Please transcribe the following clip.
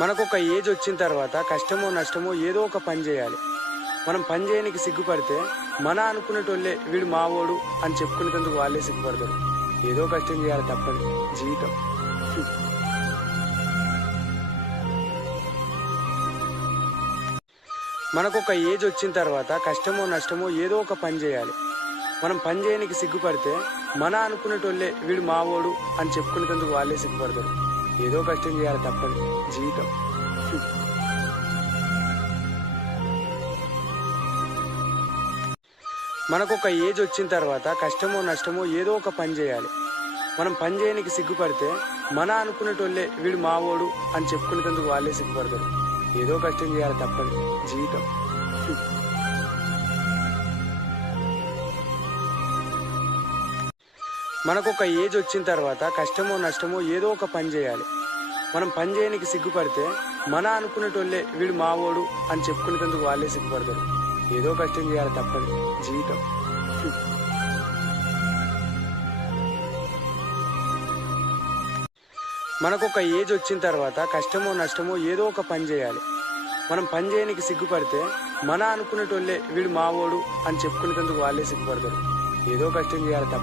మనకొక ఏజ్ వచ్చిన తర్వాత కష్టమో నష్టమో ఏదో ఒక పని చేయాలి. మనం పని చేయనికి సిగ్గుపడితే మన అనుకునేటోళ్ళే వీడు మావోడు అని చెప్పుకునేందుకు వాళ్ళే సిగ్గుపడతారు. ఏదో కష్టం చేయాలి, తప్పదు జీవితం. మనకొక ఏజ్ వచ్చిన తర్వాత కష్టమో నష్టమో ఏదో ఒక పని చేయాలి. మనం పని చేయనికి సిగ్గుపడితే మన అనుకునేటోళ్ళే వీడు మావోడు అని చెప్పుకునేందుకు వాళ్ళే సిగ్గుపడతారు. ఏదో కష్టం చేయాలి, తప్పదు జీవితం. మనకొక ఏజ్ వచ్చిన తర్వాత కష్టమో నష్టమో ఏదో ఒక పని చేయాలి. మనం పని చేయనికి సిగ్గుపడితే మన అనుకునేటోళ్ళే వీడు మావోడు అని చెప్పుకునేందుకు వాళ్ళే సిగ్గుపడతారు. ఏదో కష్టం చేయాలి, తప్పదు జీవితం. మనకొక ఏజ్ వచ్చిన తర్వాత కష్టమో నష్టమో ఏదో ఒక పని చేయాలి. మనం పని చేయనికి సిగ్గుపడితే మన అనుకునేటోళ్ళే వీడు మావోడు అని చెప్పుకునేందుకు వాళ్ళే సిగ్గుపడతారు. ఏదో కష్టం చేయాలి, తప్పదు జీవితం. మనకొక ఏజ్ వచ్చిన తర్వాత కష్టమో నష్టమో ఏదో ఒక పని చేయాలి. మనం పని చేయనికి సిగ్గుపడితే మన అనుకునేటోళ్ళే వీడు మావోడు అని చెప్పుకునేందుకు వాళ్ళే సిగ్గుపడతారు. ఏదో కష్టం చేయాలి, తప్పదు.